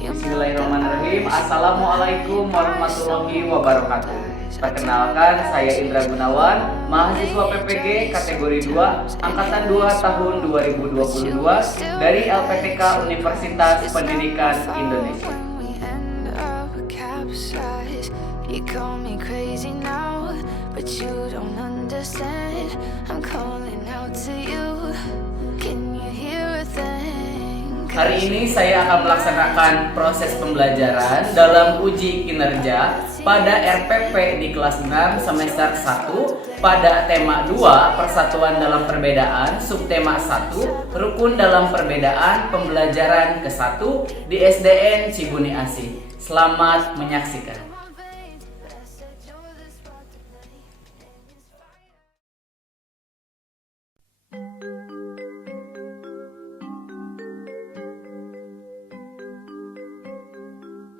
Bismillahirrahmanirrahim. Assalamualaikum warahmatullahi wabarakatuh. Perkenalkan, saya Indra Gunawan, mahasiswa PPG kategori 2, angkatan 2 tahun 2022 dari LPTK Universitas Pendidikan Indonesia. You call me crazy now, but you don't understand. I'm calling out to you. Can you hear a thing? Hari ini saya akan melaksanakan proses pembelajaran dalam uji kinerja pada RPP di kelas 6 semester 1 pada tema 2 Persatuan dalam Perbedaan, subtema 1 Rukun dalam Perbedaan, pembelajaran ke-1 di SDN Cibuni Asih. Selamat menyaksikan.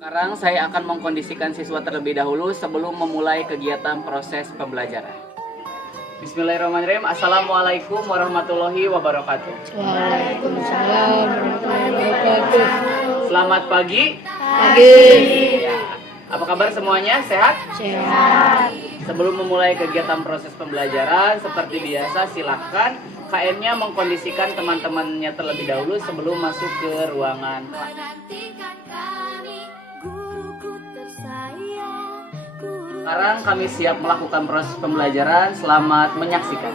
Sekarang saya akan mengkondisikan siswa terlebih dahulu sebelum memulai kegiatan proses pembelajaran. Bismillahirrahmanirrahim. Assalamualaikum warahmatullahi wabarakatuh. Waalaikumsalam warahmatullahi wabarakatuh. Selamat pagi. Pagi. Ya. Apa kabar semuanya? Sehat? Sehat. Sebelum memulai kegiatan proses pembelajaran, seperti biasa silakan KM-nya mengkondisikan teman-temannya terlebih dahulu sebelum masuk ke ruangan. Sekarang kami siap melakukan proses pembelajaran. Selamat menyaksikan.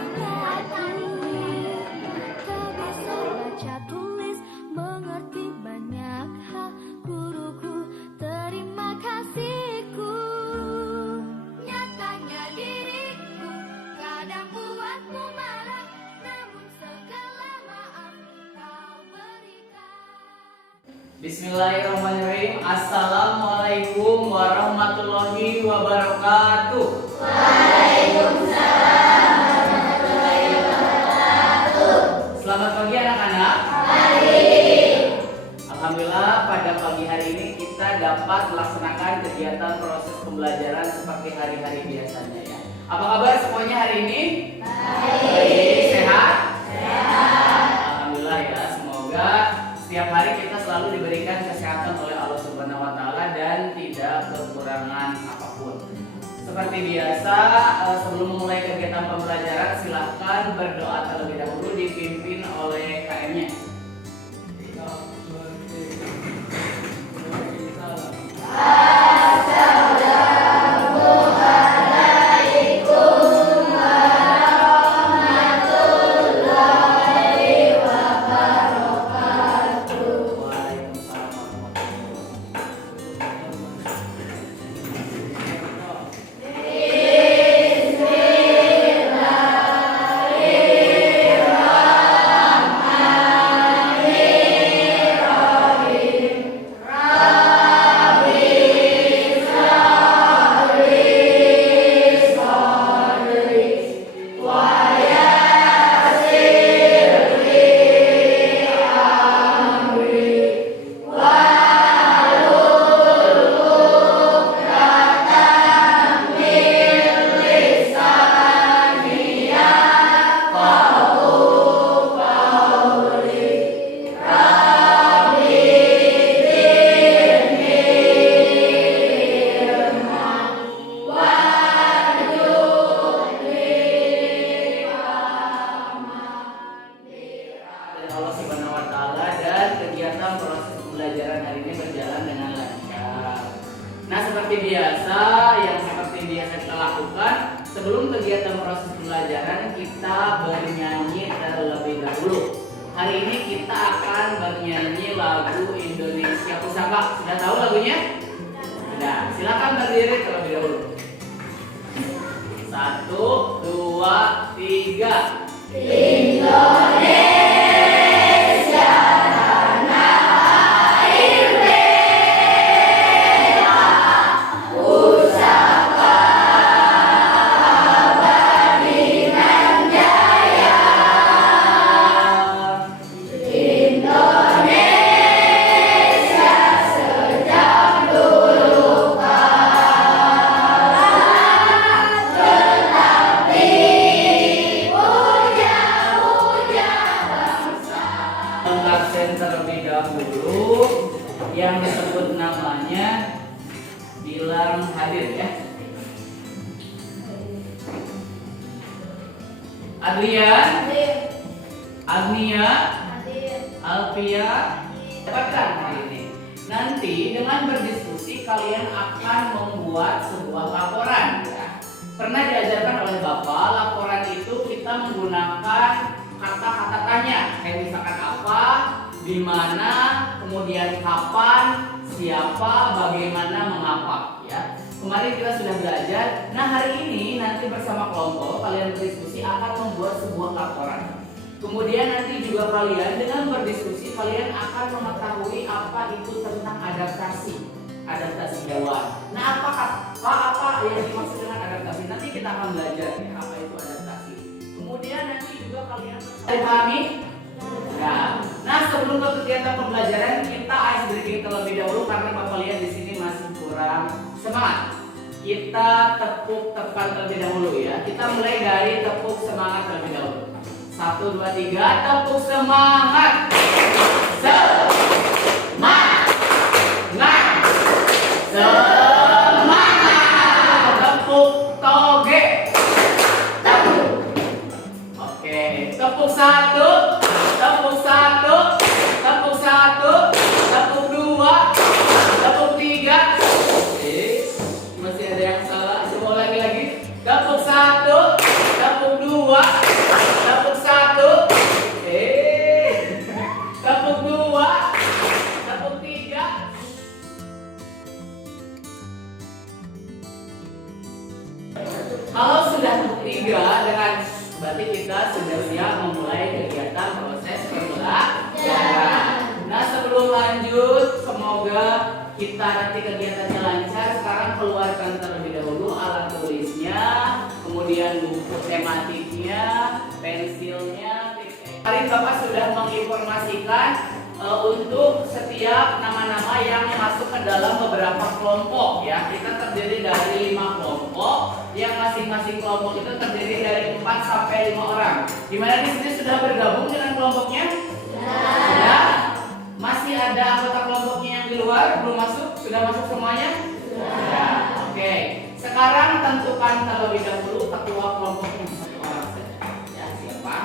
Bismillahirrahmanirrahim. Assalamualaikum warahmatullahi wabarakatuh. Waalaikumsalam warahmatullahi wabarakatuh. Selamat pagi anak-anak. Pagi. Alhamdulillah pada pagi hari ini kita dapat melaksanakan kegiatan proses pembelajaran seperti hari-hari biasanya ya. Apa kabar semuanya hari ini? Baik. Sehat? Sehat. Alhamdulillah ya. Semoga setiap hari kita selalu diberikan kesehatan oleh Allah Subhanahu wa taala dan tidak kekurangan apapun. Seperti biasa, sebelum memulai kegiatan pembelajaran silahkan berdoa terlebih dahulu dipimpin oleh KM-nya. Allah Subhanahu wa taala dan kegiatan proses pembelajaran hari ini berjalan dengan lancar. Nah, seperti biasa kita lakukan sebelum kegiatan proses pembelajaran kita bernyanyi terlebih dahulu. Hari ini kita akan bernyanyi lagu Indonesia Pusaka. Sudah tahu lagunya? Sudah. Silakan berdiri terlebih dahulu. 1, 2, 3. Indonesia. yang disebut namanya bilang hadir ya. Adrian, Agnia, Alfia, dapatkan hari ini. Nanti dengan berdiskusi kalian akan membuat sebuah laporan ya. Pernah diajarkan oleh Bapak, laporan itu kita menggunakan kata-kata tanya. Kayak misalkan apa, di mana, kemudian kapan, siapa, bagaimana, mengapa ya. Kemarin kita sudah belajar. Nah, hari ini nanti bersama kelompok kalian berdiskusi akan membuat sebuah laporan. Kemudian nanti juga kalian dengan berdiskusi kalian akan mengetahui apa itu tentang adaptasi hewan. Nah, apa yang dimaksud dengan adaptasi? Nanti kita akan belajar ya apa itu adaptasi. Kemudian nanti juga kalian pahami. Nah, sebelum ke kegiatan pembelajaran kita ice breaking terlebih dahulu karena Bapak lihat di sini masih kurang semangat. Kita tekan terlebih dahulu ya. Kita mulai dari tepuk semangat terlebih dahulu. 1, 2, 3, tepuk semangat. Semangat. Semangat. Tepuk toge. Oke, tepuk 1. Tepuk 1. Tepuk 1. Tepuk 2. Tepuk 3. Masih ada yang salah. Coba lagi. Tepuk 1. Tepuk 2. Tepuk 1. Tepuk 2. Tepuk 3. Kalau sudah tepuk 3 dengan berarti kita sudah siap memulai kegiatan proses pembelajaran. Nah, sebelum lanjut, semoga kita nanti kegiatannya lancar. Sekarang keluarkan terlebih dahulu alat tulisnya, kemudian buku tematiknya, pensilnya. Kemarin Bapak sudah menginformasikan untuk setiap nama-nama yang masuk ke dalam beberapa kelompok ya. Kita terdiri dari 5 kelompok, yang masing-masing kelompok itu terdiri dari 4 sampai 5 orang. Gimana di sini sudah bergabung dengan kelompoknya? Sudah. Masih ada anggota kelompoknya yang di luar belum masuk? Sudah masuk semuanya? Sudah. Oke. Sekarang tentukan terlebih dahulu ketua kelompoknya 1 orang saja. Ya, siapa?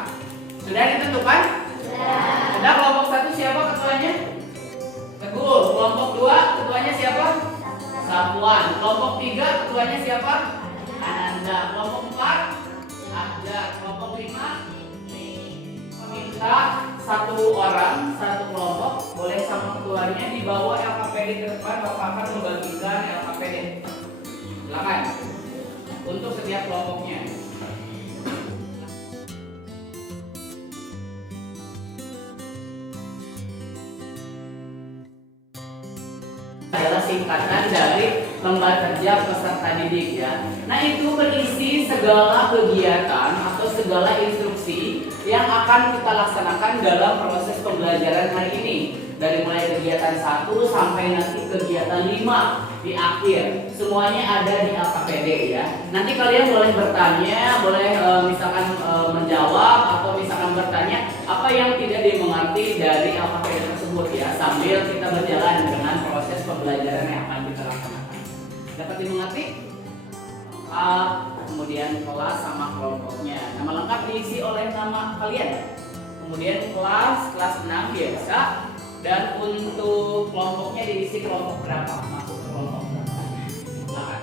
Sudah ditentukan? Sudah. Kelompok 1 siapa ketuanya? Teguh. Kelompok 2 ketuanya siapa? Sapuan. Kelompok 3 ketuanya siapa? Ananda. Kelompok 4 ada. Kelompok 5 meminta 1 orang, 1 kelompok boleh sama ketuanya dibawa LKPD ke depan. Bapak akan membagikan LKPD. Silakan untuk setiap kelompoknya. Adalah singkatan dari lembar kerja peserta didik ya. Nah, itu berisi segala kegiatan atau segala instruksi yang akan kita laksanakan dalam proses pembelajaran hari ini. Dari mulai kegiatan 1 sampai nanti kegiatan 5 di akhir. Semuanya ada di LKPD ya. Nanti kalian boleh bertanya, boleh misalkan menjawab atau misalkan bertanya apa yang tidak dimengerti dari LKPD tersebut ya, sambil kita berjalan dengan proses pembelajaran yang akan kita laksanakan. Dapat dimengerti? Kemudian kelas sama kelompoknya. Nama lengkap diisi oleh nama kalian. Kemudian kelas 6 biasa. Dan untuk kelompoknya diisi kelompok berapa? Masuk ke kelompok berapa? Silakan.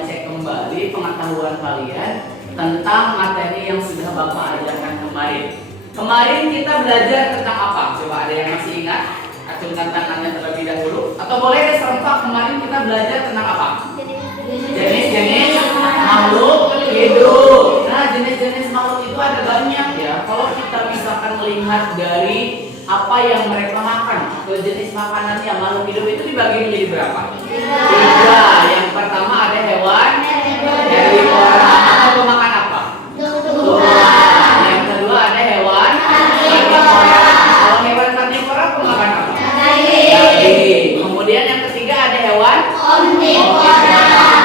Cek kembali pengetahuan kalian tentang materi yang sudah Bapak ajarkan kemarin. Kemarin kita belajar tentang apa? Coba ada yang masih ingat? Acungkan tangannya terlebih dahulu. Atau boleh deh serempak, kemarin kita belajar tentang apa? Jenis-jenis makhluk hidup. Nah, jenis-jenis makhluk itu ada banyak ya. Kalau kita misalkan melihat dari apa yang mereka makan atau jenis makanannya, makhluk hidup itu dibagi menjadi berapa? 3. Yang pertama ada hewan herbivora atau pemakan apa? Tumbuhan. Yang kedua ada hewan karnivora. Kalau hewan karnivora pemakan apa? Daging. Kemudian yang ketiga ada hewan omnivora.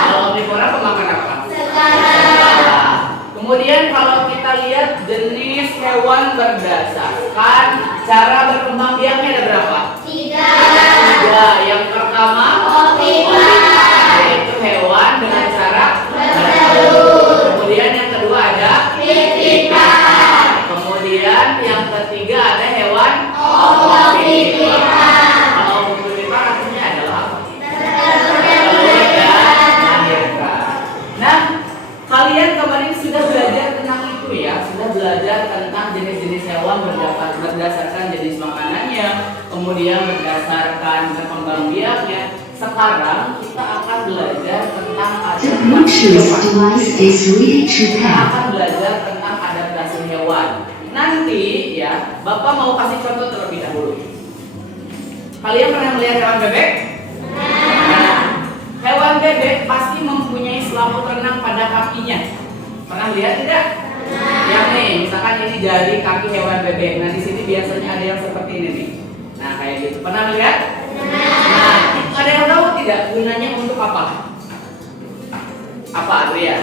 Kalau omnivora pemakan apa? Kemudian kalau kita lihat jenis hewan berdasarkan cara berkembang biaknya ada berapa? 3. Yang pertama ovipar, yaitu hewan dengan cara bertelur. Kemudian yang kedua ada vivipar. Kemudian yang ketiga ada hewan ovovivipar. Kalau ovovivipar artinya adalah apa? Telur dan melahirkan. Nah, kalian kemarin sudah belajar tentang itu ya, sudah belajar tentang jenis-jenis hewan berdasarkan jenis makanannya, kemudian berdasarkan berkembang biaknya. Sekarang kita akan belajar tentang The Bluetooth device is ready to kita pair. akan belajar tentang adaptasi hewan. Nanti ya, Bapak mau kasih contoh terlebih dahulu. Kalian pernah melihat hewan bebek? Nah, hewan bebek pasti mempunyai selaput renang pada kakinya. Pernah lihat tidak? Yang nih, misalkan ini jari kaki hewan bebek. Nah, di sini biasanya ada yang seperti ini nih. Nah, kayak gitu. Pernah melihat? Nah, ada yang tahu tidak gunanya untuk apa? Apa, Ria?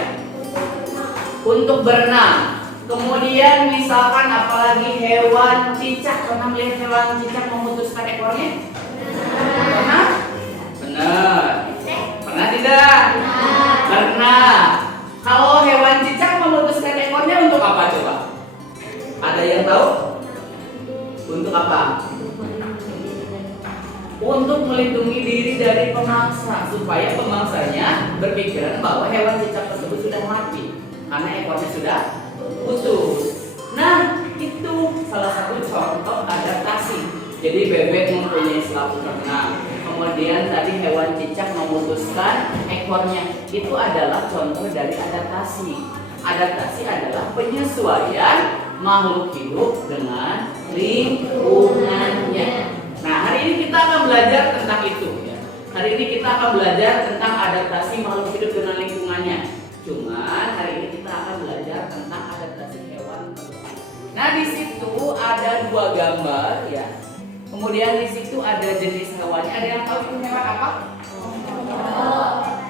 Untuk berenang. Kemudian misalkan apalagi hewan cicak. Pernah melihat hewan cicak memutuskan ekornya? Pernah? Benar. Pernah tidak? Pernah. Kalau hewan cicak memutuskan ekornya untuk apa coba? Ada yang tahu? Untuk apa? Untuk melindungi diri dari pemangsa, supaya pemangsanya berpikiran bahwa hewan cicak tersebut sudah mati karena ekornya sudah putus. Nah, itu salah satu contoh adaptasi. Jadi bebek mempunyai selaput renang. Kemudian tadi hewan cicak memutuskan ekornya. Itu adalah contoh dari adaptasi. Adaptasi adalah penyesuaian makhluk hidup dengan lingkungannya. Nah, hari ini kita akan belajar tentang itu ya. Hari ini kita akan belajar tentang adaptasi makhluk hidup dengan lingkungannya. Cuman hari ini kita akan belajar tentang adaptasi hewan. Nah, di situ ada 2 gambar ya. Kemudian di situ ada jenis hewannya. Ada yang tahu itu hewan apa?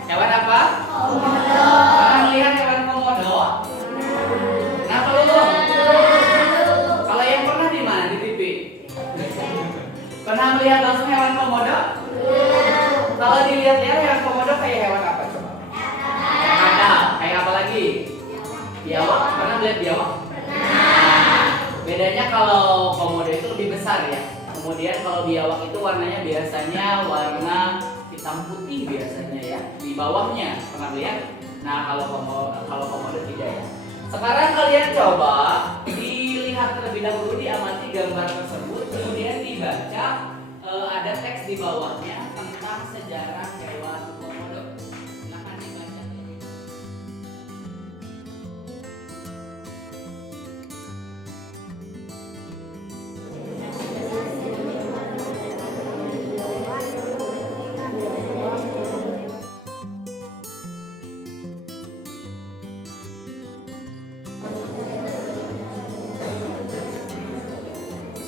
Hewan apa? Komodo. Pernah melihat hewan komodo? Nah, kalau yang pernah di mana? Di TV? Pernah melihat langsung hewan komodo? Kalau dilihat-lihat hewan komodo kayak hewan apa coba? Ada. Kayak apa lagi? Biawak. Pernah melihat biawak? Nah, bedanya kalau komodo itu lebih besar ya. Kemudian kalau biawak itu warnanya biasanya warna hitam putih biasanya ya. Di bawahnya pernah lihat? Nah, kalau komodo tidak ya. Sekarang kalian coba dilihat terlebih dahulu, diamati gambar tersebut, kemudian dibaca ada teks di bawahnya tentang sejarah hewan komodo. Silakan dibaca.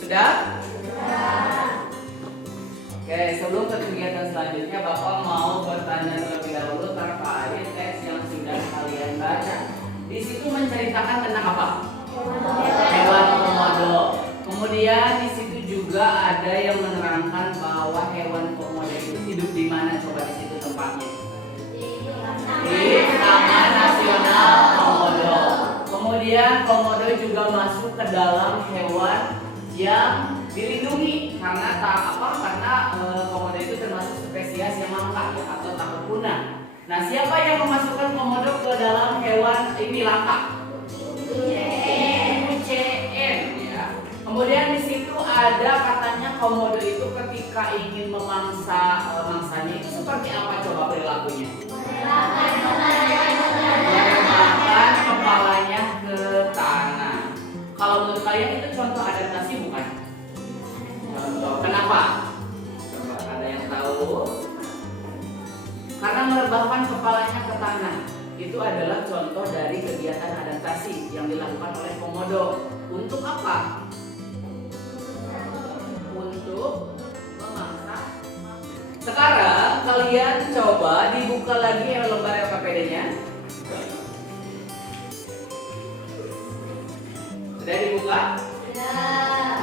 Sudah? Oke, sebelum ke kegiatan selanjutnya, Bapak mau bertanya terlebih dahulu terkait teks yang sudah kalian baca. Di situ menceritakan tentang apa? Hewan komodo. Kemudian di situ juga ada yang menerangkan bahwa hewan komodo itu hidup di mana? Coba di situ tempatnya. Di Taman Nasional Komodo. Kemudian komodo juga masuk ke dalam hewan yang dilindungi karena komodo itu termasuk spesies yang langka ya, atau takut punah. Nah, siapa yang memasukkan komodo ke dalam hewan ini langka? IUCN ya. Kemudian di situ ada katanya komodo itu ketika ingin mangsanya itu seperti apa coba perilakunya? Merebahkan kepalanya ke tanah. Kalau menurut kalian itu contoh adaptasi bukan? Contoh. Kenapa? Coba ada yang tahu? Karena merebahkan kepalanya ke tanah itu adalah contoh dari kegiatan adaptasi yang dilakukan oleh komodo. Untuk apa? Untuk memangsa. Sekarang kalian coba dibuka lagi lembar LKPD-nya. Sudah dibuka?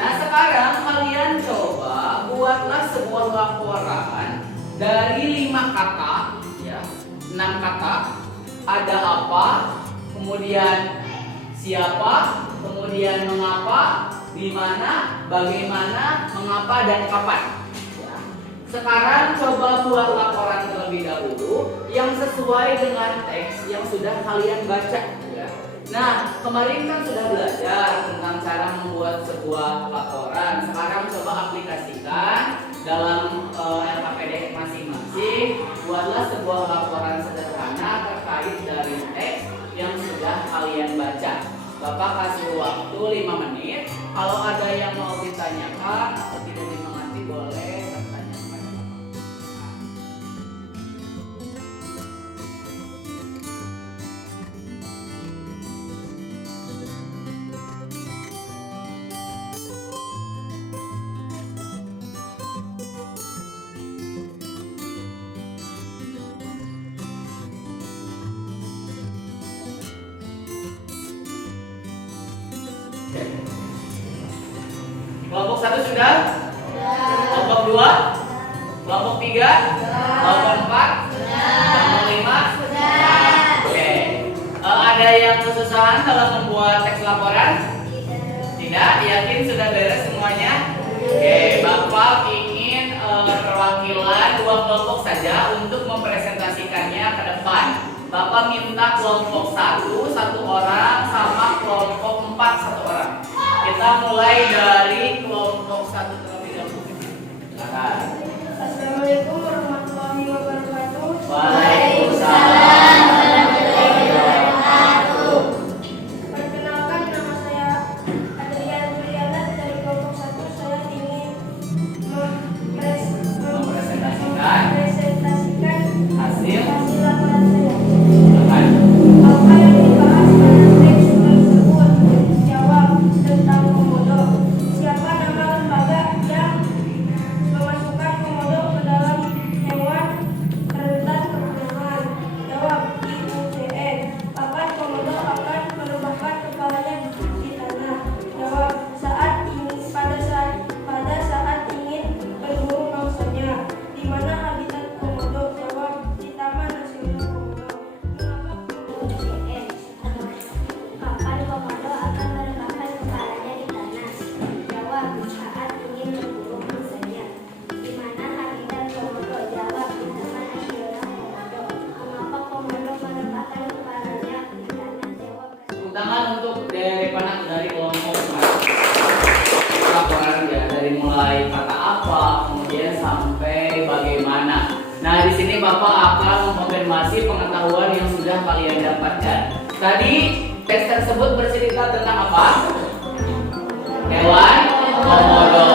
Nah sekarang kalian coba buatlah sebuah laporan dari 5 kata, ya, 6 kata. Ada apa, kemudian siapa, kemudian mengapa, di mana, bagaimana, mengapa, dan kapan. Ya. Sekarang coba buat laporan terlebih dahulu yang sesuai dengan teks yang sudah kalian baca. Ya. Nah, kemarin kan sudah belajar tentang cara membuat sebuah laporan. Sekarang coba aplikasikan dalam LKPD masing-masing. Buatlah sebuah laporan sederhana terkait dari teks yang sudah kalian baca. Bapak kasih waktu 5 menit. Kalau ada yang mau ditanyakan atau tidak dimengerti boleh bertanya kepada Bapak. Kelompok 1 sudah? Kelompok 2? Kelompok 3? Kelompok 4? Kelompok 5? Oke. Ada yang kesusahan dalam membuat teks laporan? Tidak? Yakin sudah beres semuanya? Oke, Bapak ingin perwakilan 2 kelompok saja untuk mempresentasikannya ke depan. Bapak minta kelompok 1 orang sama kelompok 4 1 orang. Kita mulai dari kelompok 1 terlebih dahulu. Silakan. Assalamualaikum warahmatullahi wabarakatuh. Waalaikumsalam warahmatullahi wabarakatuh. Perkenalkan, nama saya Adriana Juliana dari kelompok 1. Saya ingin mempresentasikan hasil laporan saya. Silakan. Apa yang dibahas pada teks tersebut? Jawab. Tentang komodo. Siapa nama lembaga yang memasukkan komodo ke dalam hewan rentan kepunahan? Jawab. IUCN. Kapan komodo akan merebahkan kepalanya di tanah? Jawab. Pada saat ingin berburu mangsanya. Di mana habitat komodo? Jawab. Di Taman Nasional Komodo. IUCN. Kapan komodo akan merebahkan kepalanya di tanah? Jawab. Saat ingin berburu mangsanya. Di mana habitat komodo? Jawab. Di Taman Nasional Komodo. Mengapa komodo merebahkan kepalanya di tanah? Jawab. Tepuk tangan untuk dari kelompok 4. Laporan ya, dari mulai kata apa, kemudian sampai bagaimana. Nah, di sini Bapak akan mengkonfirmasi pengetahuan yang sudah kalian dapatkan. Tadi tes tersebut bercerita tentang apa? Hewan komodo.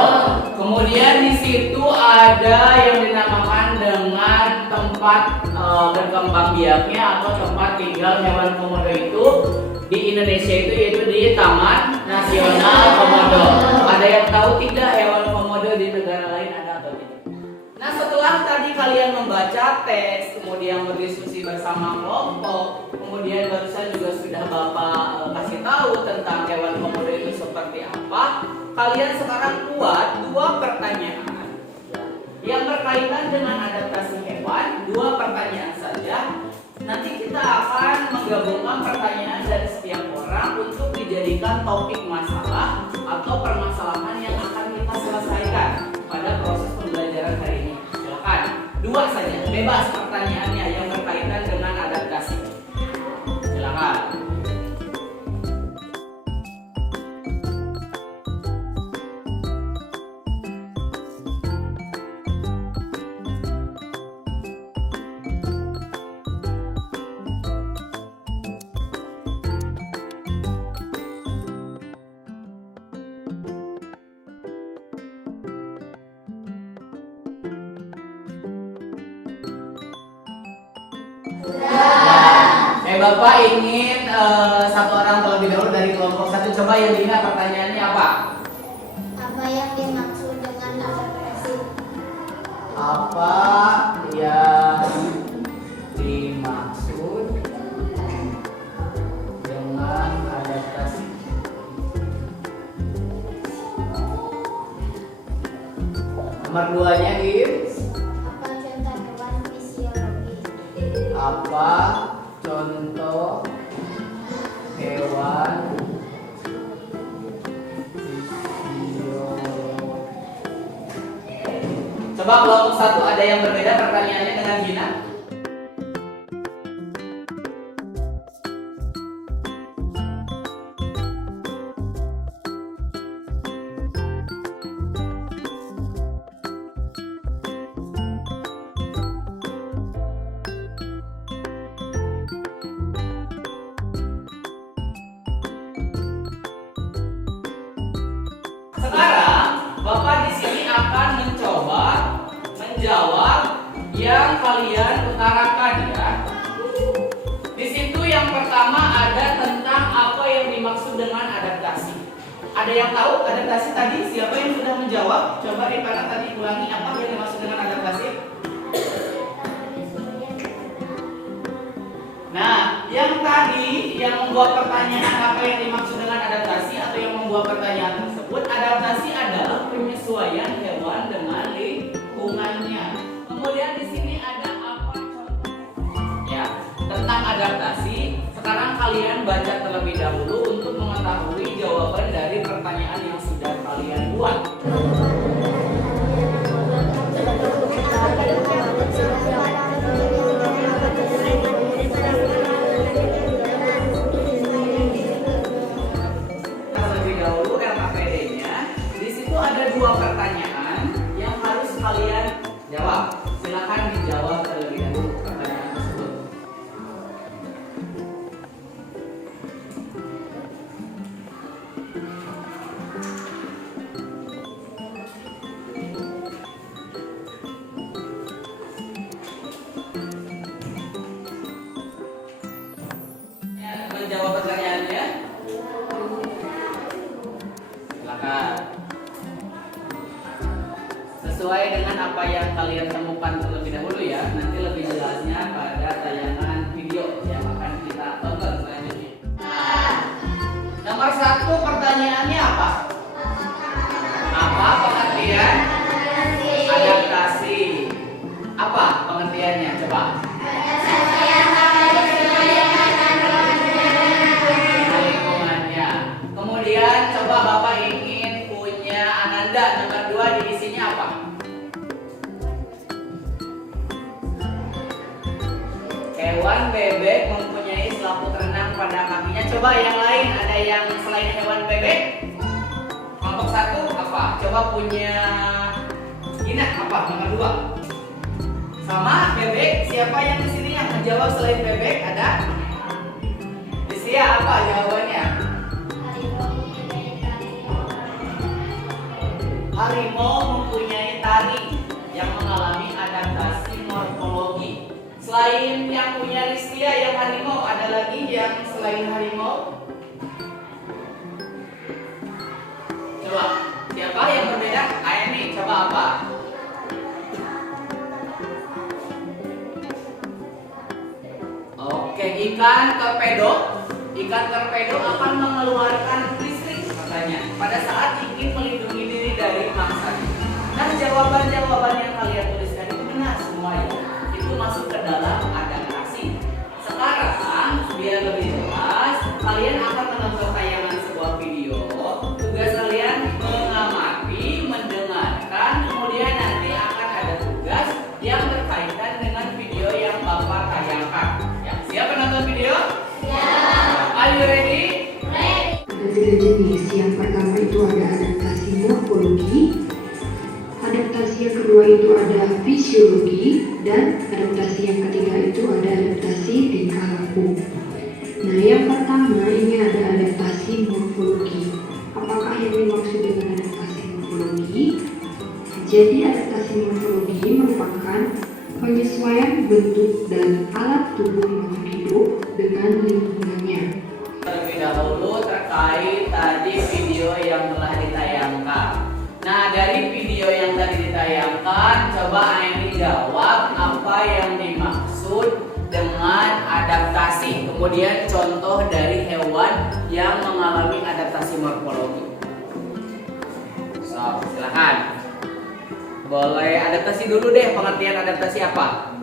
Kemudian di situ ada yang dinamakan dengan tempat berkembang biaknya atau tempat tinggal hewan komodo itu di Indonesia itu yaitu di Taman Nasional Komodo. Ada yang tahu tidak hewan komodo di negara lain ada atau tidak? Nah, setelah tadi kalian membaca teks, kemudian berdiskusi bersama kelompok, kemudian barusan juga sudah Bapak kasih tahu tentang hewan komodo itu seperti apa. Kalian sekarang buat 2 pertanyaan yang berkaitan dengan adaptasi hewan, 2 pertanyaan saja. Nanti kita akan menggabungkan pertanyaan dari setiap orang untuk dijadikan topik masalah atau permasalahan yang akan kita selesaikan pada proses pembelajaran hari ini. Silakan, 2 saja, bebas pertanyaannya yang berkaitan dengan adaptasi. Silakan. Bapak ingin 1 orang terlebih dahulu dari kelompok 1. Coba yang Dina, pertanyaannya apa? Apa yang dimaksud dengan adaptasi? Apa yang dimaksud dengan adaptasi? Nomor 2-nya Im. Apa contoh hewan fisiologi? Coba kelompok 1 ada yang berbeda pertanyaannya dengan Gina. Sekarang Bapak di sini akan mencoba menjawab yang kalian utarakan ya. Di situ yang pertama ada tentang apa yang dimaksud dengan adaptasi. Ada yang tahu adaptasi tadi? Siapa yang sudah menjawab? Coba Rifana tadi ulangi apa yang dimaksud dengan adaptasi. Nah, yang tadi yang membuat pertanyaan apa yang dimaksud dengan adaptasi atau yang membuat pertanyaan tersebut, adaptasi adalah penyesuaian hewan dengan lingkungannya. Kemudian di sini ada apa contohnya? Ya, tentang adaptasi. Sekarang kalian baca terlebih dahulu untuk mengetahui jawaban dari pertanyaan yang sudah kalian buat. Terlebih dahulu RKPD-nya, di situ ada 2 pertanyaan yang harus kalian jawab. Silakan dijawab terlebih dahulu pertanyaan tersebut. Ya, menjawab pertanyaannya. Silakan. Sesuai dengan apa yang kalian temukan terlebih dahulu ya. Nanti lebih jelasnya pada tayangan video yang akan kita tonton selanjutnya. Nomor 1 pertanyaannya apa? Apa pengertian adaptasi? Apa pengertiannya? Coba. Lingkungannya. Kemudian coba Bapak ingin punya Ananda nomor 2 diisinya apa? Hewan bebek mempunyai selaput renang pada kakinya. Coba yang lain ada yang selain hewan bebek? Kelompok 1 apa? Coba punya Gina apa? Nomor 2. Sama bebek. Siapa yang di sini yang menjawab selain bebek? Ada? Isia apa jawabannya? Harimau mempunyai taring yang mengalami adaptasi morfologi. Selain yang punya Rizkia yang harimau, ada lagi yang selain harimau? Coba, siapa yang berbeda? Ini coba apa? Oke, ikan torpedo. Ikan torpedo akan mengeluarkan listrik katanya pada saat ingin melindungi diri dari mangsanya. Nah, jawaban-jawaban yang kalian tuliskan itu benar semua ya. Itu masuk ke dalam adaptasi. Sekarang biar lebih jelas, kalian akan menonton tayangan sebuah video. Tugas kalian mengamati, mendengarkan, kemudian nanti akan ada tugas yang berkaitan dengan video yang Bapak tayangkan. Ya, siap menonton video? Ya. Are you ready? Ada 3 jenis. Yang pertama itu ada adaptasi morfologi, adaptasi yang kedua itu ada fisiologi, dan adaptasi yang ketiga itu ada adaptasi tingkah laku. Nah, yang pertama ini ada adaptasi morfologi. Apakah yang dimaksud dengan adaptasi morfologi? Jadi adaptasi morfologi merupakan penyesuaian bentuk dan alat tubuh makhluk hidup dengan lingkungannya. Terlebih dahulu terkait tadi video yang telah ditayangkan. Nah, dari video yang tadi ditayangkan, coba Aini jawab apa yang dimaksud dengan adaptasi. Kemudian contoh dari hewan yang mengalami adaptasi morfologi. So, silakan. Boleh adaptasi dulu deh, pengertian adaptasi apa?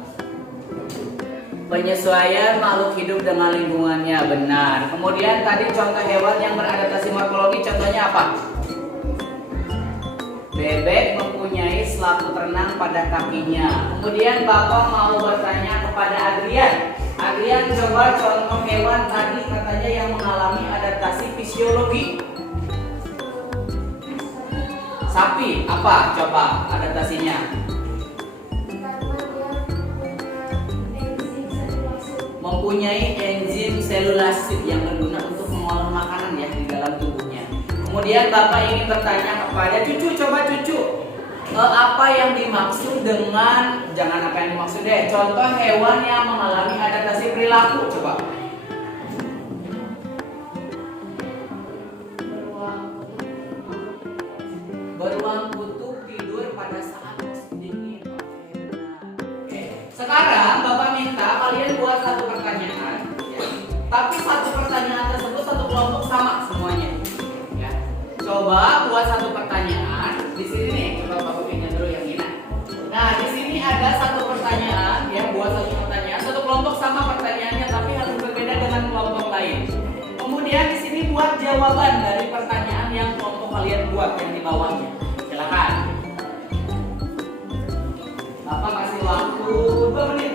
Penyesuaian makhluk hidup dengan lingkungannya, benar. Kemudian tadi contoh hewan yang beradaptasi morfologi, contohnya apa? Bebek mempunyai selaku terenang pada kakinya. Kemudian Bapak mau bertanya kepada Adrian. Adrian, coba contoh hewan tadi katanya yang mengalami adaptasi fisiologi. Sapi, apa coba adaptasinya? Mempunyai enzim selulase yang berguna untuk mengolah makanan ya di dalam tubuhnya. Kemudian Bapak ingin bertanya kepada cucu, coba cucu, apa yang dimaksud dengan, jangan apa yang dimaksud deh, contoh hewan yang mengalami adaptasi perilaku, coba. Beruang kutub tidur pada saat musim dingin. Oke. Sekarang Bapak minta kalian buat satu pertanyaan, ya. Tapi satu pertanyaan tersebut satu kelompok sama semuanya. Ya. Coba buat satu pertanyaan. Di sini nih, coba Bapak pindah dulu yang ini. Nah, di sini ada satu pertanyaan, ya, buat satu pertanyaan. Satu kelompok sama pertanyaannya, tapi harus berbeda dengan kelompok lain. Kemudian di sini buat jawaban dari pertanyaan yang kelompok kalian buat yang di bawahnya. Silakan. Bapak kasih waktu 2 menit.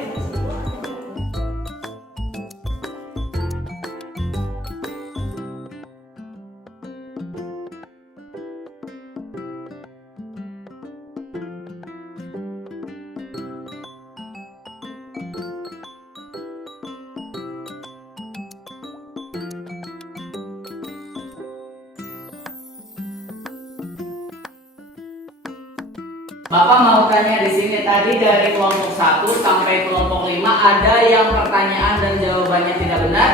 Bapak mau tanya di sini tadi dari kelompok 1 sampai kelompok 5 ada yang pertanyaan dan jawabannya tidak benar.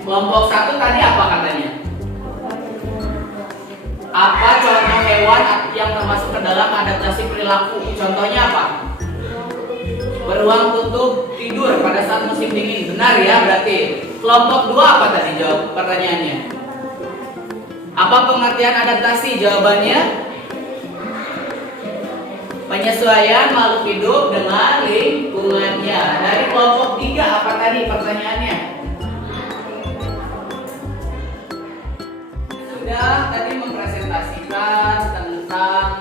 Kelompok 1 tadi apa katanya? Apa contoh hewan yang termasuk ke dalam adaptasi perilaku? Contohnya apa? Beruang kutub tidur pada saat musim dingin. Benar ya berarti. Kelompok 2 apa tadi jawab pertanyaannya? Apa pengertian adaptasi? Jawabannya penyesuaian makhluk hidup dengan lingkungannya. Dari kelompok 3 apa tadi pertanyaannya? Sudah tadi mempresentasikan tentang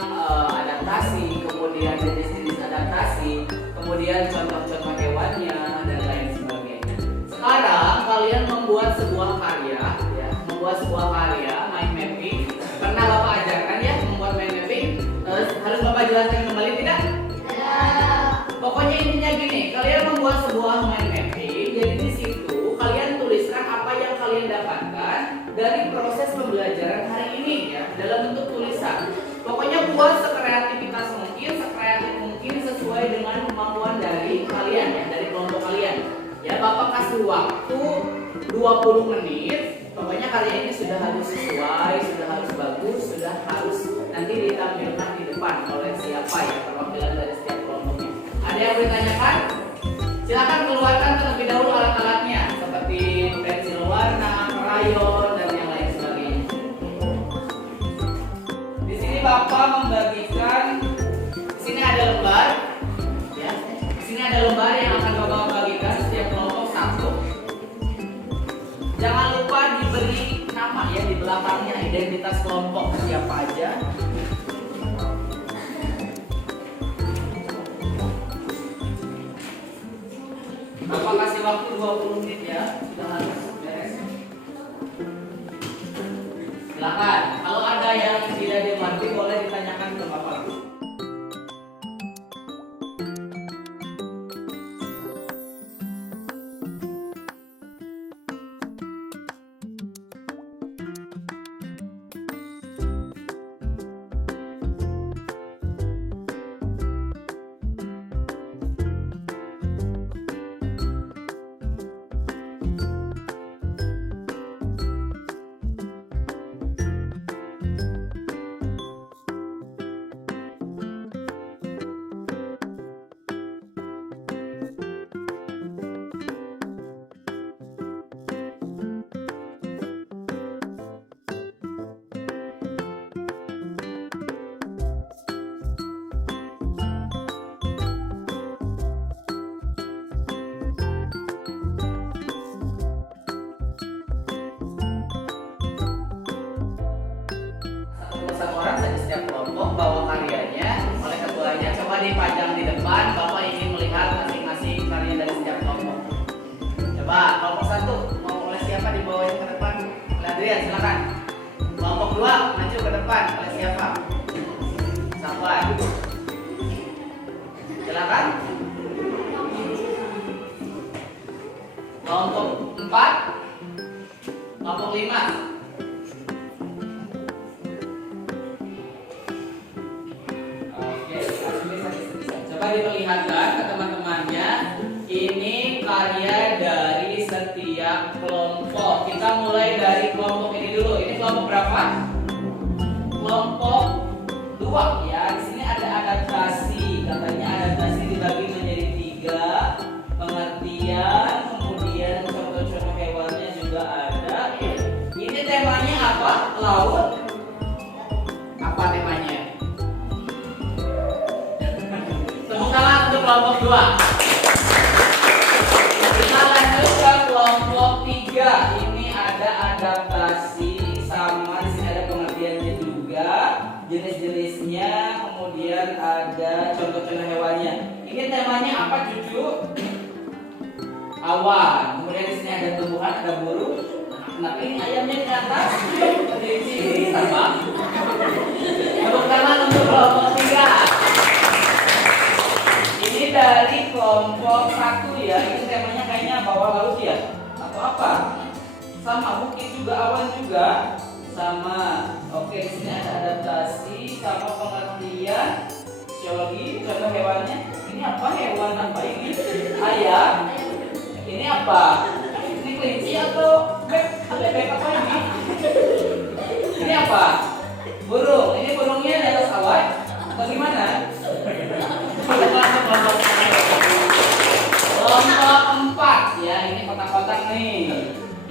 adaptasi, kemudian jenis-jenis adaptasi, kemudian contoh-contoh hewannya dan lain sebagainya. Sekarang kalian membuat sebuah karya, ya, mind mapping. Pernah Bapak ajarkan ya membuat mind mapping? Harus Bapak jelaskan kembali tidak? Pokoknya intinya gini, kalian membuat sebuah mind mapping. Jadi di situ kalian tuliskan apa yang kalian dapatkan dari proses pembelajaran hari ini ya, dalam bentuk tulisan. Pokoknya buat sekreativitas mungkin sesuai dengan kemampuan dari kalian ya, dari kelompok kalian. Ya, Bapak kasih waktu 20 menit. Pokoknya karya ini sudah harus sesuai, sudah harus bagus, sudah harus nanti ditampilkan di depan oleh siapa ya, perwakilan dari setiap kelompoknya. Ada yang bertanyakan? Silakan keluarkan terlebih dahulu alat-alatnya seperti pensil warna, krayon dan yang lain sebagainya. Di sini Bapak membagikan, di sini ada lembar, ya. Di sini ada lembar yang akan Bapak bagikan setiap kelompok 1. Jangan lupa diberi nama ya di belakangnya, identitas kelompok siapa aja. Bapak kasih waktu 20 menit ya, sudah harus beres. Silakan, kalau ada yang tidak dimengerti boleh ditanyakan ke Bapak. depan oleh Adrian, silakan. Kelompok 2 maju ke depan oleh siapa? Safwan. Silakan. Kelompok 4, kelompok 5. Oke, coba diperlihatkan ke teman-temannya. Ini karya dari setiap kelompok. Kita mulai dari kelompok ini dulu. Ini kelompok berapa? Kelompok 2 ya. Di sini ada adaptasi. Katanya adaptasi dibagi menjadi 3. Pengertian, kemudian contoh-contoh hewannya juga ada. Ini temanya apa? Laut. Apa temanya? Tepuk tangan untuk kelompok 2. Kita lanjut ke kelompok 3. Ini ada adaptasi, sama di sini ada pengertiannya juga, jenis-jenisnya, kemudian ada contoh-contoh hewannya. Ini temanya apa, cucu? Awan. Kemudian di sini ada tumbuhan, ada burung. Kenapa ini ayamnya di atas? Di sini terbang. Tepuk tangan untuk kelompok 3. Ini dari kelompok 1 ya. Ini temanya kayaknya bawah laut ya, atau apa? Sama bukit juga, awan juga sama. Oke, di sini ada adaptasi sama pengertian, fisiologi, contoh hewannya. Ini apa, hewan apa ini? Ayam. Ini apa? Ini kelinci atau bebek? Bebek apa ini? Ini apa? Burung. Ini burungnya di atas awan atau gimana? Kelompok 4 ya, ini kotak-kotak nih.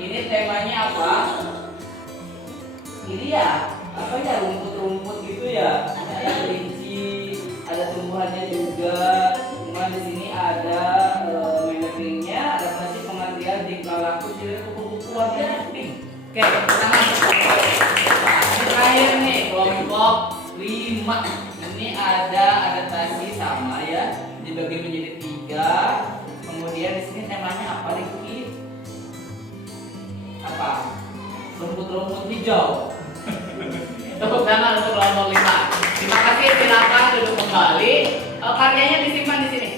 Ini temanya apa? Ini ya, apa ya, rumput-rumput gitu ya. Ada kelinci, ada tumbuhannya juga. Kemudian di sini ada manajemennya, ada masih pengertian tingkah laku, jadi kupu-kupuannya pink. Oke, tangan. Ini terakhir nih, kelompok 5. Ini ada adaptasi sama ya, dibagi menjadi 3. Kemudian di sini temanya apa, Riki? Apa? Rumput-rumput hijau. Tepuk tangan untuk kelompok 5. Terima kasih, silakan duduk kembali. Karyanya disimpan di sini.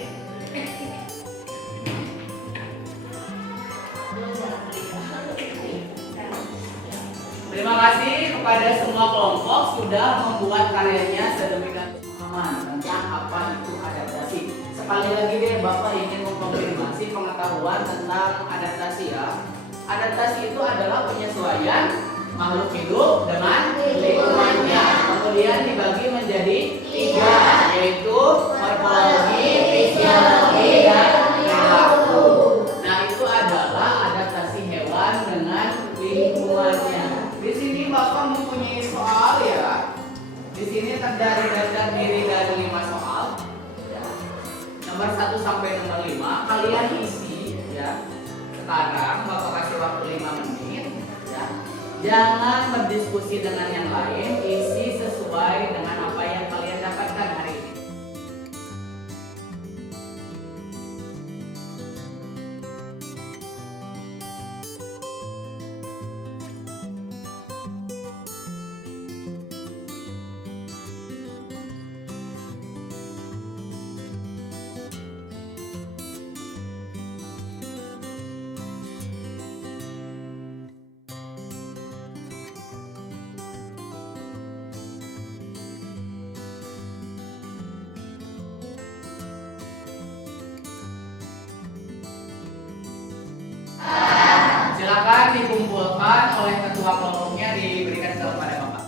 Terima kasih kepada semua kelompok sudah membuat karyanya sedemikian pemahaman tentang apa itu adaptasi. Sekali lagi deh, Bapak ingin mengkonfirmasi pengetahuan tentang adaptasi ya. Adaptasi itu adalah penyesuaian makhluk hidup dengan lingkungannya. Kemudian dibagi menjadi 3, yaitu morfologi, fisiologi, dan perilaku. Nah, itu adalah adaptasi hewan dengan lingkungannya. Di sini Bapak mempunyai soal ya. Di sini terdiri dari 5 soal. Nomor 1 sampai nomor 5 kalian isi ya. Sekarang Bapak kasih waktu 5 menit ya. Jangan berdiskusi dengan yang lain, isi sesuai dengan apa yang kalian dapatkan hari ini. Silakan dikumpulkan oleh ketua kelompoknya, diberikan kepada Bapak.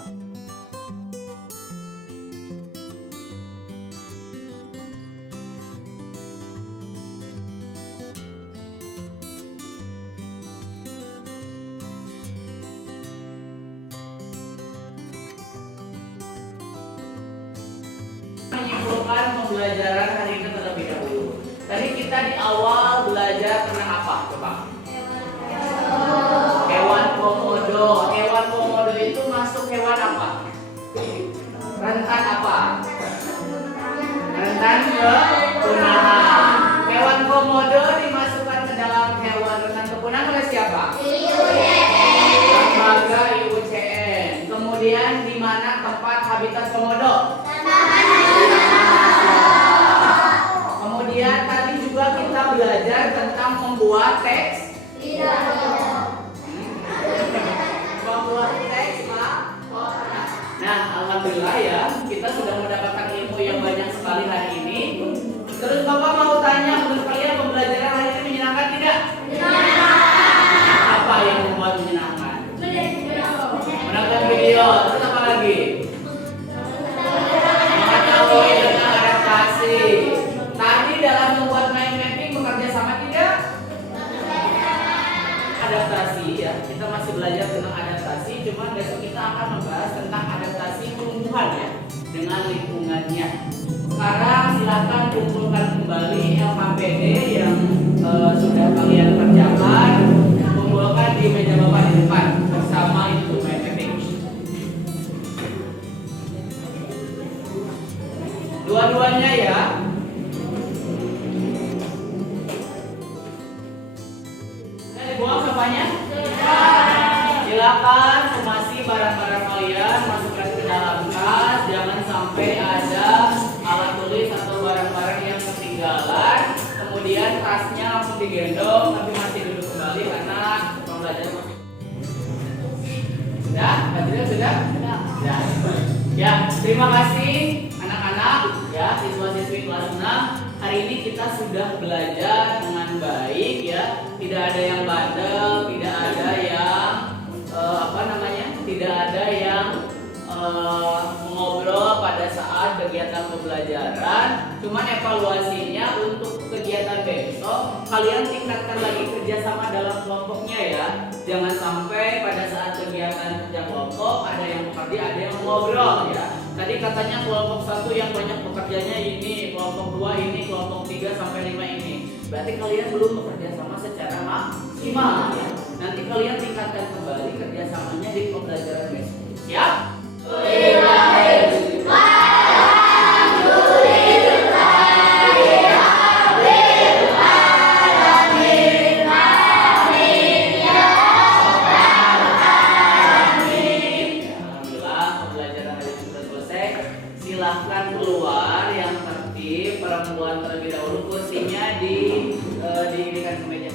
Menyimpulkan pembelajaran hari ini terlebih dahulu. Tadi kita di awal belajar tentang apa, coba? Hewan komodo. Hewan komodo itu masuk hewan apa? Rentan apa? Rentan kepunahan. Hewan komodo dimasukkan ke dalam hewan rentan kepunahan oleh siapa? habitat komodo? Kemudian tadi juga kita belajar tentang membuat teks. Membuat teks laporan. Nah, alhamdulillah ya, kita sudah mendapatkan ilmu yang banyak sekali hari ini. Terus Bapak mau tanya, menurut kalian pembelajaran hari ini menyenangkan tidak? Apa yang membuat menyenangkan? Menonton video. Terus apa lagi? Mengetahui tentang adaptasi. Tadi dalam membuat mind mapping bekerja sama tidak? Adaptasi ya. Kita masih belajar tentang adaptasi. Cuman besok kita akan membahas tentang adaptasi tumbuhan ya, dengan lingkungannya. Sekarang silakan kumpulkan kembali LKPD yang sudah kalian kerjakan. Kumpulkan di meja Bapak di depan bersama itu mind mapping. Dua-duanya ya. Sudah dibuang sampahnya? Silakan kemasi barang-barang kalian, masukkan ke dalam tas. Jangan sampai ada alat tulis atau barang-barang yang ketinggalan. Kemudian tasnya langsung digendong, tapi masih duduk kembali karena pembelajaran masih. Sudah? Baterainya sudah? Sudah. Ya, terima kasih anak-anak ya, siswa-siswi kelas 6. Hari ini kita sudah belajar dengan baik ya. Tidak ada yang bandel, tidak ada yang tidak ada yang mengobrol pada saat kegiatan pembelajaran. Cuman evaluasinya untuk kegiatan besok kalian tingkatkan lagi kerjasama dalam kelompoknya ya. Jangan sampai pada saat kegiatan kerja kelompok ada yang bekerja, ada yang ngobrol ya. Tadi katanya kelompok 1 yang banyak bekerjanya ini, kelompok 2 ini, kelompok 3 sampai 5 ini. Berarti kalian belum bekerja sama secara maksimal ya. Nanti kalian tingkatkan kembali kerjasamanya di pembelajaran besok. Siap? Silahkan keluar yang tertib, perempuan terlebih dahulu, kursinya didirikan ke meja.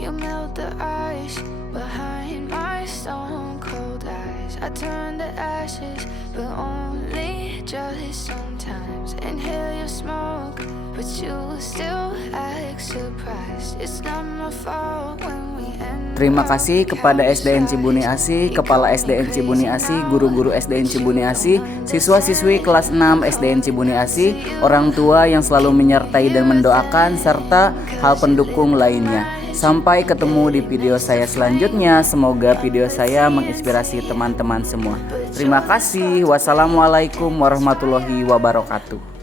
You melt the ice behind my stone cold eyes. I turn to ashes, but only just sometimes. Inhale your smoke, but you still act surprised. It's not my fault when we end. Terima kasih kepada SDN Cibuni Asih, Kepala SDN Cibuni Asih, guru-guru SDN Cibuni Asih, siswa-siswi kelas 6 SDN Cibuni Asih, orang tua yang selalu menyertai dan mendoakan, serta hal pendukung lainnya. Sampai ketemu di video saya selanjutnya. Semoga video saya menginspirasi teman-teman semua. Terima kasih. Wassalamualaikum warahmatullahi wabarakatuh.